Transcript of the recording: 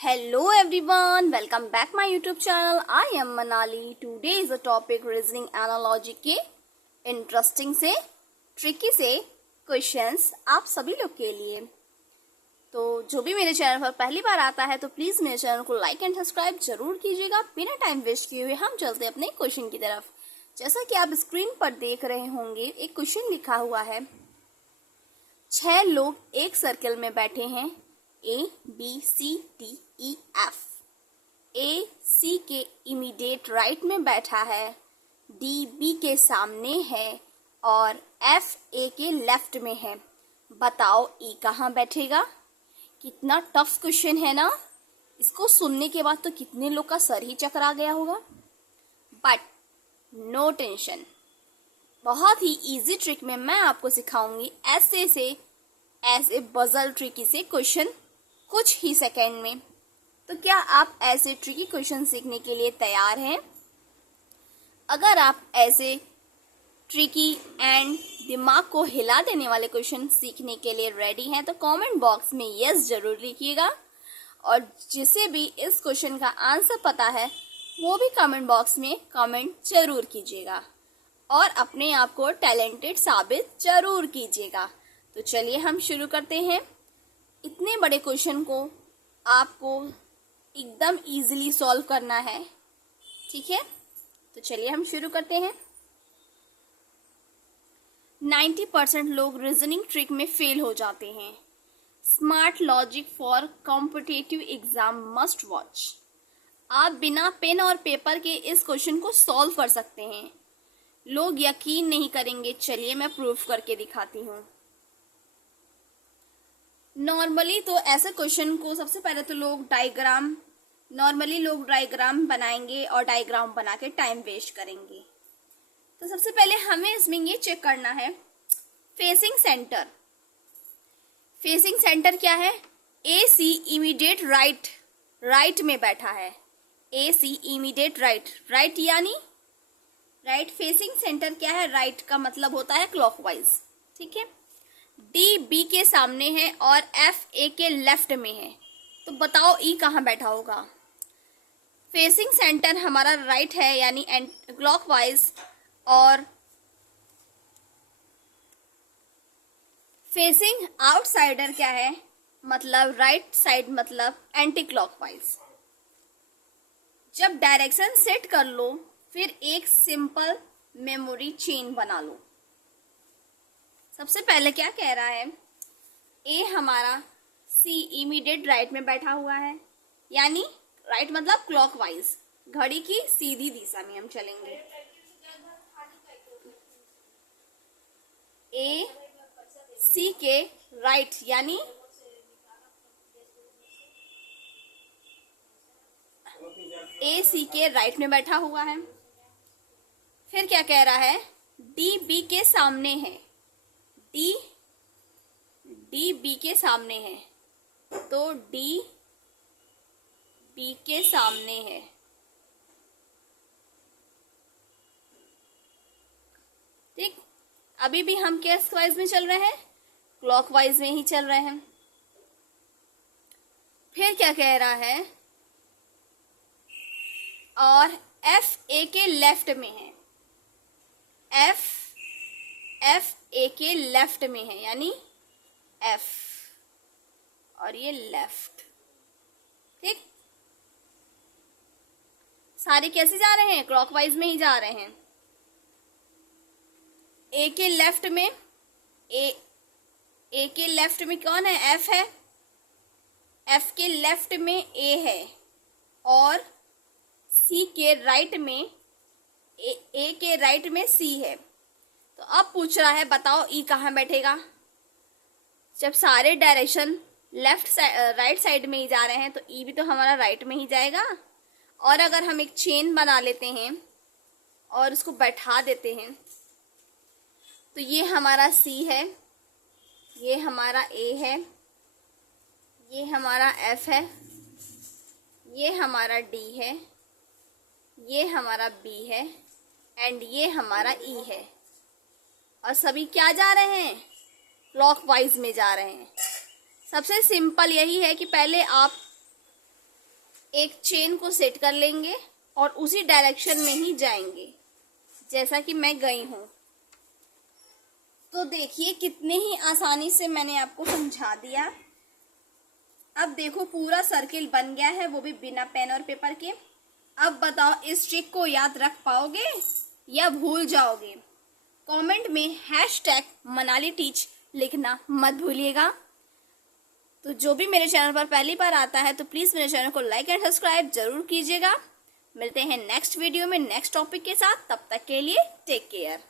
Hello everyone, welcome back my YouTube channel. I am Manali. Today is the topic reasoning analogy के interesting से tricky से questions आप सभी लोग के लिए। तो जो भी मेरे चैनल पर पहली बार आता है तो प्लीज मेरे चैनल को लाइक एंड सब्सक्राइब जरूर कीजिएगा। बिना टाइम वेस्ट किए हुए हम चलते अपने क्वेश्चन की तरफ। जैसा कि आप स्क्रीन पर देख रहे होंगे, एक क्वेश्चन लिखा हुआ है। 6 लोग एक सर्कल में बैठे हैं, ABCDEF। A C के इमीडिएट राइट में बैठा है, D B के सामने है और F A के लेफ्ट में है। बताओ E कहाँ बैठेगा। कितना टफ क्वेश्चन है ना। इसको सुनने के बाद तो कितने लोग का सर ही चकरा गया होगा। बट नो टेंशन, बहुत ही इजी ट्रिक में मैं आपको सिखाऊंगी ऐसे बजल ट्रिकी से क्वेश्चन कुछ ही सेकंड में। तो क्या आप ऐसे ट्रिकी क्वेश्चन सीखने के लिए तैयार हैं? अगर आप ऐसे ट्रिकी एंड दिमाग को हिला देने वाले क्वेश्चन सीखने के लिए रेडी हैं तो कमेंट बॉक्स में यस जरूर लिखिएगा। और जिसे भी इस क्वेश्चन का आंसर पता है वो भी कमेंट बॉक्स में कमेंट जरूर कीजिएगा और अपने आप को टैलेंटेड साबित जरूर कीजिएगा। तो चलिए हम शुरू करते हैं। इतने बड़े क्वेश्चन को आपको एकदम इजीली सॉल्व करना है, ठीक है? तो चलिए हम शुरू करते हैं। 90% लोग रीजनिंग ट्रिक में फेल हो जाते हैं। Smart logic for competitive exam must watch. आप बिना पेन और पेपर के इस क्वेश्चन को सॉल्व कर सकते हैं। लोग यकीन नहीं करेंगे, चलिए मैं प्रूफ करके दिखाती हूँ। नॉर्मली तो ऐसे क्वेश्चन को सबसे पहले तो लोग डायग्राम बनाएंगे और डायग्राम बना के टाइम वेस्ट करेंगे। तो सबसे पहले हमें इसमें ये चेक करना है, फेसिंग सेंटर क्या है? AC इमीडिएट राइट में बैठा है। AC इमीडिएट राइट यानी राइट। फेसिंग सेंटर क्या है? राइट का मतलब होता है क्लॉकवाइज, ठीक है? D B के सामने है और F A के लेफ्ट में है। तो बताओ E कहाँ बैठा होगा। फेसिंग सेंटर हमारा राइट है यानी क्लॉकवाइज, और फेसिंग आउटसाइडर क्या है? मतलब राइट साइड, मतलब एंटी क्लॉकवाइज। जब डायरेक्शन सेट कर लो फिर एक सिंपल मेमोरी चेन बना लो। सबसे पहले क्या कह रहा है? A हमारा C इमीडिएट राइट में बैठा हुआ है, यानी राइट मतलब क्लॉकवाइज, घड़ी की सीधी दिशा में हम चलेंगे। A C के राइट यानी A C के राइट में बैठा हुआ है। फिर क्या कह रहा है? D B के सामने है। D B के सामने है, तो D B के सामने है। ठीक, अभी भी हम किस वाइज में चल रहे हैं? क्लॉकवाइज में ही चल रहे हैं। फिर क्या कह रहा है? और F A के लेफ्ट में है। F A के लेफ्ट में है यानी F, और ये लेफ्ट। ठीक, सारे कैसे जा रहे हैं? क्लॉकवाइज में ही जा रहे हैं। A के लेफ्ट में A के लेफ्ट में कौन है? F है। F के लेफ्ट में A है और C के राइट में A के राइट में C है। तो अब पूछ रहा है बताओ E कहाँ बैठेगा। जब सारे डायरेक्शन राइट साइड में ही जा रहे हैं तो E भी तो हमारा राइट में ही जाएगा। और अगर हम एक चेन बना लेते हैं और उसको बैठा देते हैं तो ये हमारा C है, ये हमारा A है, ये हमारा F है, ये हमारा D है, ये हमारा B है एंड ये हमारा E है। और सभी क्या जा रहे हैं? क्लॉकवाइज में जा रहे हैं। सबसे सिंपल यही है कि पहले आप एक चेन को सेट कर लेंगे और उसी डायरेक्शन में ही जाएंगे जैसा कि मैं गई हूं। तो देखिए कितने ही आसानी से मैंने आपको समझा दिया। अब देखो पूरा सर्किल बन गया है, वो भी बिना पेन और पेपर के। अब बताओ इस ट्रिक को याद रख पाओगे या भूल जाओगे? कमेंट में #मनाली टीच लिखना मत भूलिएगा। तो जो भी मेरे चैनल पर पहली बार आता है तो प्लीज मेरे चैनल को लाइक एंड सब्सक्राइब जरूर कीजिएगा। मिलते हैं नेक्स्ट वीडियो में नेक्स्ट टॉपिक के साथ, तब तक के लिए टेक केयर।